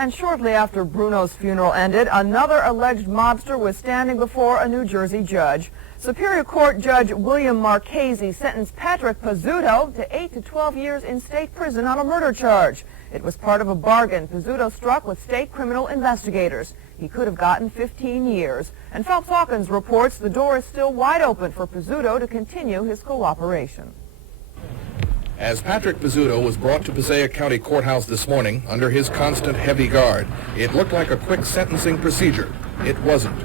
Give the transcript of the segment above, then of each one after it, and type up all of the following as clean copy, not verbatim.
And shortly after Bruno's funeral ended, another alleged mobster was standing before a New Jersey judge. Superior Court Judge William Marchese sentenced Patrick Pizuto to 8 to 12 years in state prison on a murder charge. It was part of a bargain Pizuto struck with state criminal investigators. He could have gotten 15 years. And Phelps Hawkins reports the door is still wide open for Pizuto to continue his cooperation. As Patrick Pizuto was brought to Passaic County Courthouse this morning under his constant heavy guard, it looked like a quick sentencing procedure. It wasn't.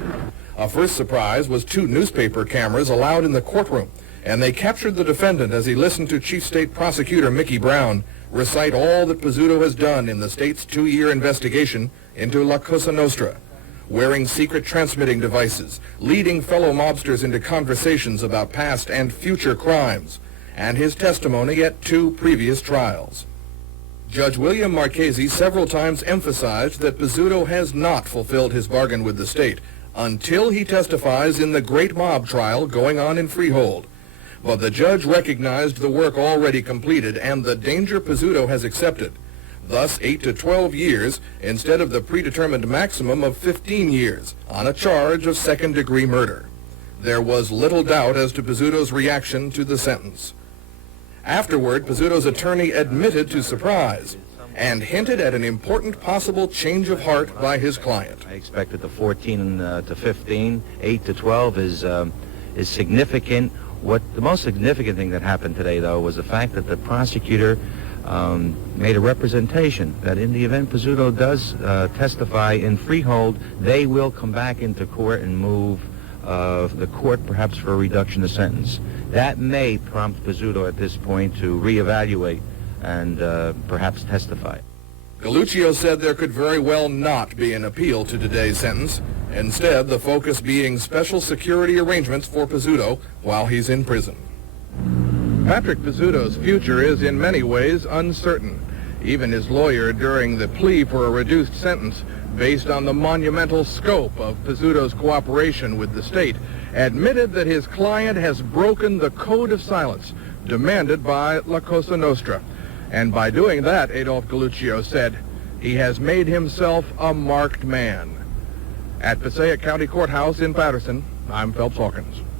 A first surprise was 2 newspaper cameras allowed in the courtroom, and they captured the defendant as he listened to Chief State Prosecutor Mickey Brown recite all that Pizuto has done in the state's 2-year investigation into La Cosa Nostra, wearing secret transmitting devices, leading fellow mobsters into conversations about past and future crimes, and his testimony at 2 previous trials. Judge William Marchese several times emphasized that Pizuto has not fulfilled his bargain with the state until he testifies in the great mob trial going on in Freehold. But the judge recognized the work already completed and the danger Pizuto has accepted. Thus, 8 to 12 years instead of the predetermined maximum of 15 years on a charge of second-degree murder. There was little doubt as to Pizuto's reaction to the sentence. Afterward, Pizuto's attorney admitted to surprise and hinted at an important possible change of heart by his client. I expected the 14 to 15, 8 to 12 is significant. The most significant thing that happened today, though, was the fact that the prosecutor made a representation that in the event Pizuto does testify in Freehold, they will come back into court and move the court perhaps for a reduction of sentence. That may prompt Pizuto at this point to reevaluate and perhaps testify. Galluccio said there could very well not be an appeal to today's sentence. Instead, the focus being special security arrangements for Pizuto while he's in prison. Patrick Pizuto's future is in many ways uncertain. Even his lawyer, during the plea for a reduced sentence based on the monumental scope of Pizuto's cooperation with the state, admitted that his client has broken the code of silence demanded by La Cosa Nostra. And by doing that, Adolph Galluccio said, he has made himself a marked man. At Passaic County Courthouse in Patterson, I'm Phelps Hawkins.